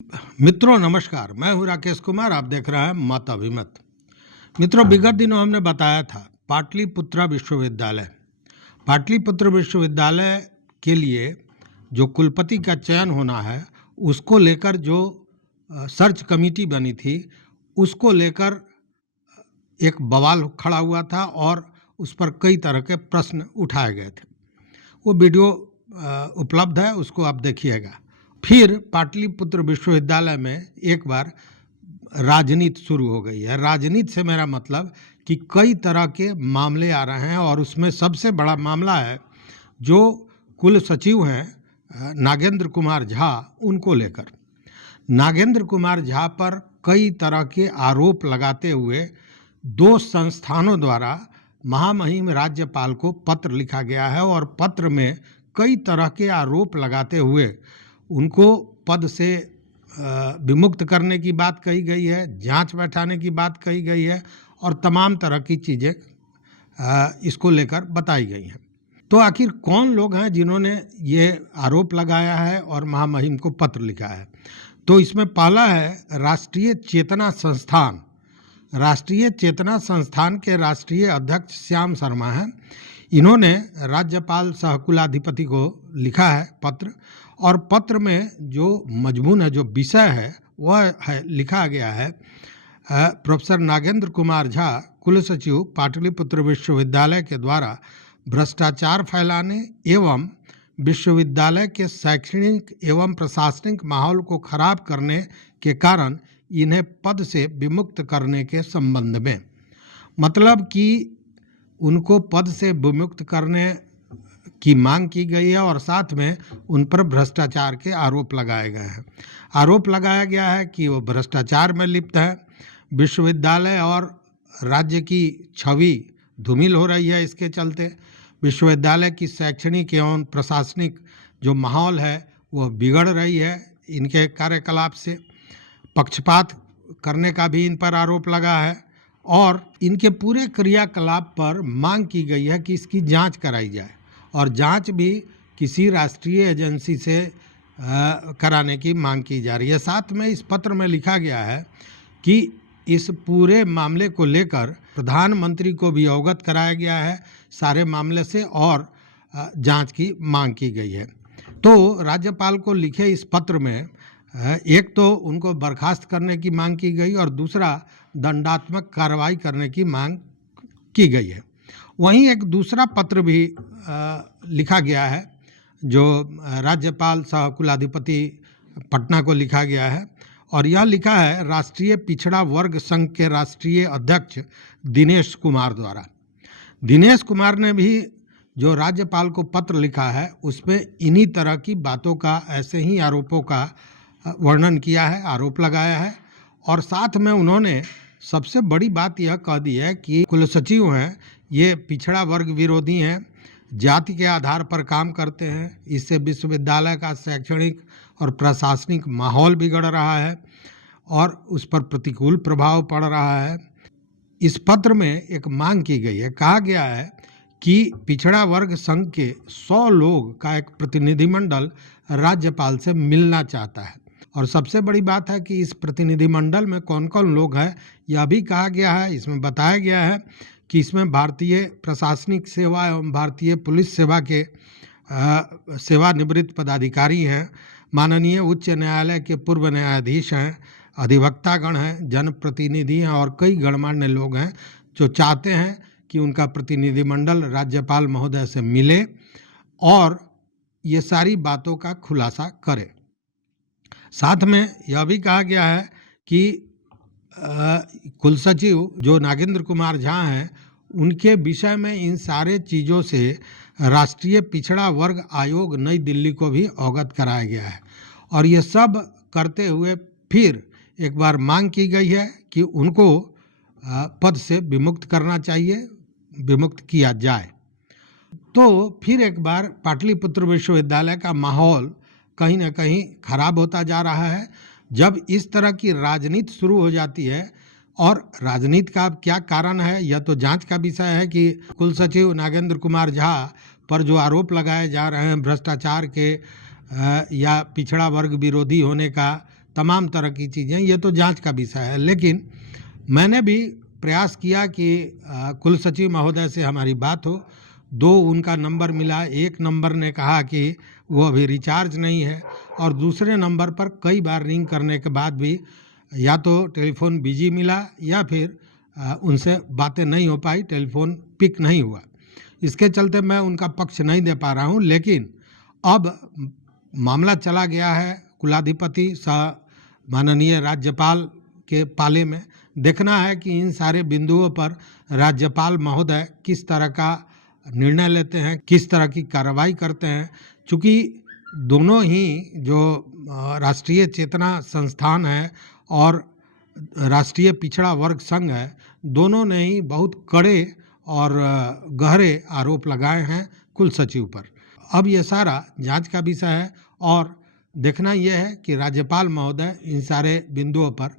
मित्रों नमस्कार, मैं हूं राकेश कुमार। आप देख रहे हैं मत अभिमत। मित्रों, विगत दिनों हमने बताया था पाटलिपुत्र विश्वविद्यालय के लिए जो कुलपति का चयन होना है उसको लेकर जो सर्च कमेटी बनी थी उसको लेकर एक बवाल खड़ा हुआ था और उस पर कई तरह के प्रश्न उठाए गए थे। वो वीडियो उपलब्ध है, उसको आप देखिएगा। फिर पाटलिपुत्र विश्वविद्यालय में एक बार राजनीति शुरू हो गई है। राजनीति से मेरा मतलब कि कई तरह के मामले आ रहे हैं और उसमें सबसे बड़ा मामला है जो कुल सचिव हैं नागेंद्र कुमार झा, उनको लेकर। नागेंद्र कुमार झा पर कई तरह के आरोप लगाते हुए दो संस्थानों द्वारा महामहिम राज्यपाल को पत्र लिखा गया है और पत्र में कई तरह के आरोप लगाते हुए उनको पद से विमुक्त करने की बात कही गई है, जांच बैठाने की बात कही गई है और तमाम तरह की चीज़ें इसको लेकर बताई गई हैं। तो आखिर कौन लोग हैं जिन्होंने ये आरोप लगाया है और महामहिम को पत्र लिखा है? तो इसमें पहला है राष्ट्रीय चेतना संस्थान। राष्ट्रीय चेतना संस्थान के राष्ट्रीय अध्यक्ष श्याम शर्मा हैं। इन्होंने राज्यपाल सह कुलाधिपति को लिखा है पत्र, और पत्र में जो मजमून है, जो विषय है, वह है लिखा गया है प्रोफेसर नागेंद्र कुमार झा कुल सचिव पाटलिपुत्र विश्वविद्यालय के द्वारा भ्रष्टाचार फैलाने एवं विश्वविद्यालय के शैक्षणिक एवं प्रशासनिक माहौल को खराब करने के कारण इन्हें पद से विमुक्त करने के संबंध में। मतलब कि उनको पद से विमुक्त करने की मांग की गई है और साथ में उन पर भ्रष्टाचार के आरोप लगाए गए हैं। आरोप लगाया गया है कि वो भ्रष्टाचार में लिप्त है। विश्वविद्यालय और राज्य की छवि धूमिल हो रही है। इसके चलते विश्वविद्यालय की शैक्षणिक एवं प्रशासनिक जो माहौल है वो बिगड़ रही है। इनके कार्यकलाप से पक्षपात करने का भी इन पर आरोप लगा है और इनके पूरे क्रियाकलाप पर मांग की गई है कि इसकी जांच कराई जाए और जांच भी किसी राष्ट्रीय एजेंसी से कराने की मांग की जा रही है। साथ में इस पत्र में लिखा गया है कि इस पूरे मामले को लेकर प्रधानमंत्री को भी अवगत कराया गया है सारे मामले से और जांच की मांग की गई है। तो राज्यपाल को लिखे इस पत्र में एक तो उनको बर्खास्त करने की मांग की गई और दूसरा दंडात्मक कार्रवाई करने की मांग की गई है। वहीं एक दूसरा पत्र भी लिखा गया है जो राज्यपाल सह कुलाधिपति पटना को लिखा गया है और यह लिखा है राष्ट्रीय पिछड़ा वर्ग संघ के राष्ट्रीय अध्यक्ष दिनेश कुमार द्वारा। दिनेश कुमार ने भी जो राज्यपाल को पत्र लिखा है उसमें इन्हीं तरह की बातों का, ऐसे ही आरोपों का वर्णन किया है, आरोप लगाया है और साथ में उन्होंने सबसे बड़ी बात यह कह दी है कि कुलसचिव हैं ये पिछड़ा वर्ग विरोधी हैं, जाति के आधार पर काम करते हैं, इससे विश्वविद्यालय का शैक्षणिक और प्रशासनिक माहौल बिगड़ रहा है और उस पर प्रतिकूल प्रभाव पड़ रहा है। इस पत्र में एक मांग की गई है, कहा गया है कि पिछड़ा वर्ग संघ के 100 लोग का एक प्रतिनिधिमंडल राज्यपाल से मिलना चाहता है और सबसे बड़ी बात है कि इस प्रतिनिधिमंडल में कौन कौन लोग हैं यह भी कहा गया है। इसमें बताया गया है कि इसमें भारतीय प्रशासनिक सेवा एवं भारतीय पुलिस सेवा के सेवानिवृत्त पदाधिकारी हैं, माननीय उच्च न्यायालय के पूर्व न्यायाधीश हैं, अधिवक्तागण हैं, जनप्रतिनिधि हैं और कई गणमान्य लोग हैं जो चाहते हैं कि उनका प्रतिनिधिमंडल राज्यपाल महोदय से मिले और ये सारी बातों का खुलासा करे। साथ में यह भी कहा गया है कि कुलसचिव जो नागेंद्र कुमार झा हैं उनके विषय में इन सारे चीज़ों से राष्ट्रीय पिछड़ा वर्ग आयोग नई दिल्ली को भी अवगत कराया गया है और ये सब करते हुए फिर एक बार मांग की गई है कि उनको पद से विमुक्त करना चाहिए, विमुक्त किया जाए। तो फिर एक बार पाटलिपुत्र विश्वविद्यालय का माहौल कहीं ना कहीं खराब होता जा रहा है। जब इस तरह की राजनीति शुरू हो जाती है, और राजनीति का क्या कारण है यह तो जांच का विषय है कि कुलसचिव नागेंद्र कुमार झा पर जो आरोप लगाए जा रहे हैं भ्रष्टाचार के या पिछड़ा वर्ग विरोधी होने का, तमाम तरह की चीज़ें, ये तो जांच का विषय है। लेकिन मैंने भी प्रयास किया कि कुल सचिव महोदय से हमारी बात हो। 2 उनका नंबर मिला, एक नंबर ने कहा कि वो अभी रिचार्ज नहीं है, और दूसरे नंबर पर कई बार रिंग करने के बाद भी या तो टेलीफोन बिजी मिला या फिर उनसे बातें नहीं हो पाई, टेलीफोन पिक नहीं हुआ। इसके चलते मैं उनका पक्ष नहीं दे पा रहा हूँ। लेकिन अब मामला चला गया है कुलाधिपति सह माननीय राज्यपाल के पाले में। देखना है कि इन सारे बिंदुओं पर राज्यपाल महोदय किस तरह का निर्णय लेते हैं, किस तरह की कार्रवाई करते हैं। चूँकि दोनों ही जो राष्ट्रीय चेतना संस्थान है और राष्ट्रीय पिछड़ा वर्ग संघ है, दोनों ने ही बहुत कड़े और गहरे आरोप लगाए हैं कुल सचिव पर। अब ये सारा जांच का विषय है और देखना यह है कि राज्यपाल महोदय इन सारे बिंदुओं पर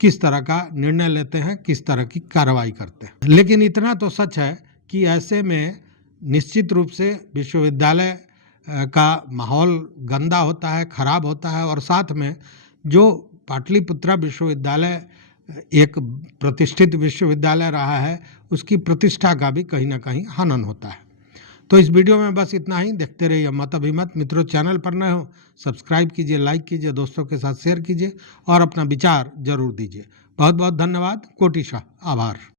किस तरह का निर्णय लेते हैं, किस तरह की कार्रवाई करते हैं। लेकिन इतना तो सच है कि ऐसे में निश्चित रूप से विश्वविद्यालय का माहौल गंदा होता है, खराब होता है, और साथ में जो पाटलिपुत्रा विश्वविद्यालय एक प्रतिष्ठित विश्वविद्यालय रहा है, उसकी प्रतिष्ठा का भी कहीं ना कहीं हनन होता है। तो इस वीडियो में बस इतना ही। देखते रहिए मत अभिमत। मित्रों, चैनल पर नए हो सब्सक्राइब कीजिए, लाइक कीजिए, दोस्तों के साथ शेयर कीजिए और अपना विचार जरूर दीजिए। बहुत बहुत धन्यवाद। कोटिशा आभार।